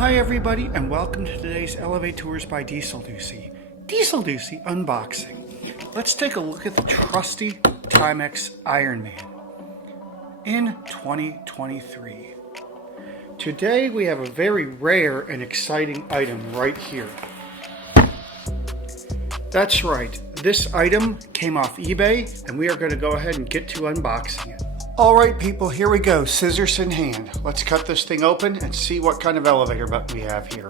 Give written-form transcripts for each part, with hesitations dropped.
Hi everybody, and welcome to today's elevaTOURS by DieselDucy. DieselDucy unboxing. Let's take a look at the Trusty Timex Ironman in 2023. Today we have a very rare and exciting item right here. That's right, this item came off eBay and we are going to go ahead and get to unboxing it. Alright people, here we go, scissors in hand. Let's cut this thing open and see what kind of elevator button we have here.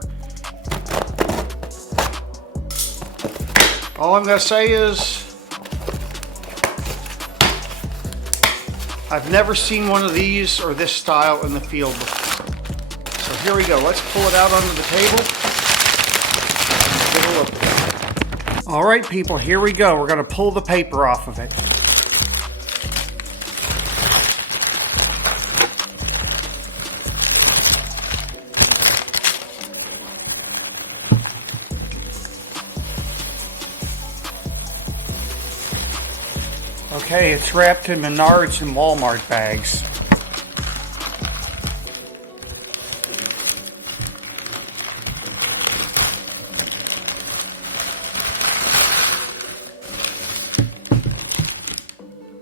All I'm going to say is, I've never seen one of these or this style in the field before. So here we go, let's pull it out onto the table and give a look at it. Alright people, here we go, we're going to pull the paper off of it. Okay, it's wrapped in Menards and Walmart bags.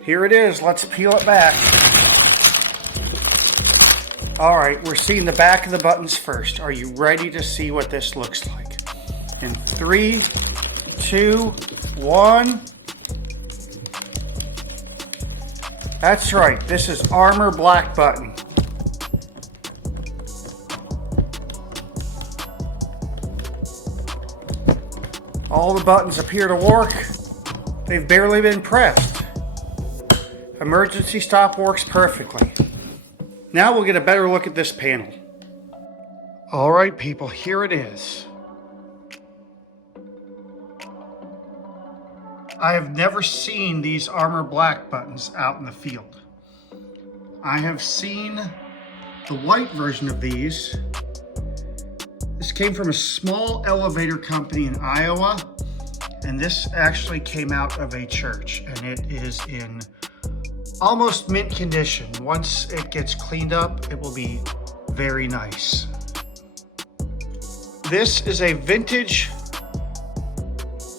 Here it is, let's peel it back. Alright, we're seeing the back of the buttons first. Are you ready to see what this looks like? In 3, 2, 1... That's right, this is Armor Black button. All the buttons appear to work. They've barely been pressed. Emergency stop works perfectly. Now we'll get a better look at this panel. All right, people, here it is. I have never seen these Armor Black buttons out in the field. I have seen the white version of these. This came from a small elevator company in Iowa, and this actually came out of a church, and it is in almost mint condition. Once it gets cleaned up, it will be very nice. This is a vintage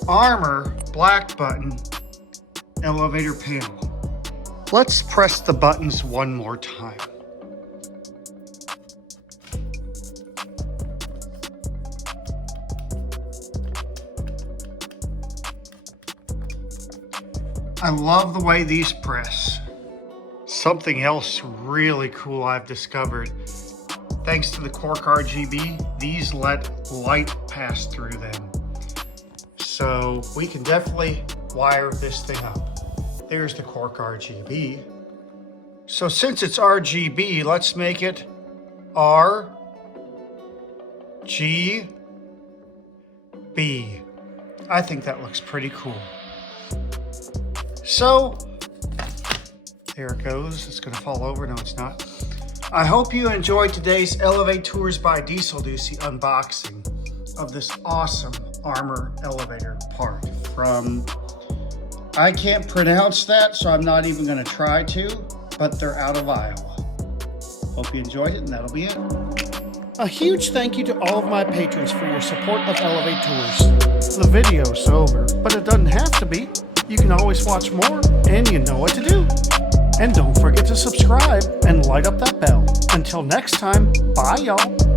Armor Black button elevator panel. Let's press the buttons one more time. I love the way these press. Something else really cool I've discovered. Thanks to the quark RGB, these let light pass through them. So we can definitely wire this thing up. There's the quark RGB. So since it's RGB, let's make it RGB. I think that looks pretty cool. So there it goes. It's going to fall over. No, it's not. I hope you enjoyed today's elevaTOURS by DieselDucy unboxing of this awesome Armor elevator part from, I can't pronounce that, so I'm not even going to try to, but they're out of Iowa. Hope you enjoyed it, and that'll be it. A huge thank you to all of my patrons for your support of elevaTOURS. The video's over, but it doesn't have to be. You can always watch more, and you know what to do. And don't forget to subscribe and light up that bell. Until next time, bye y'all.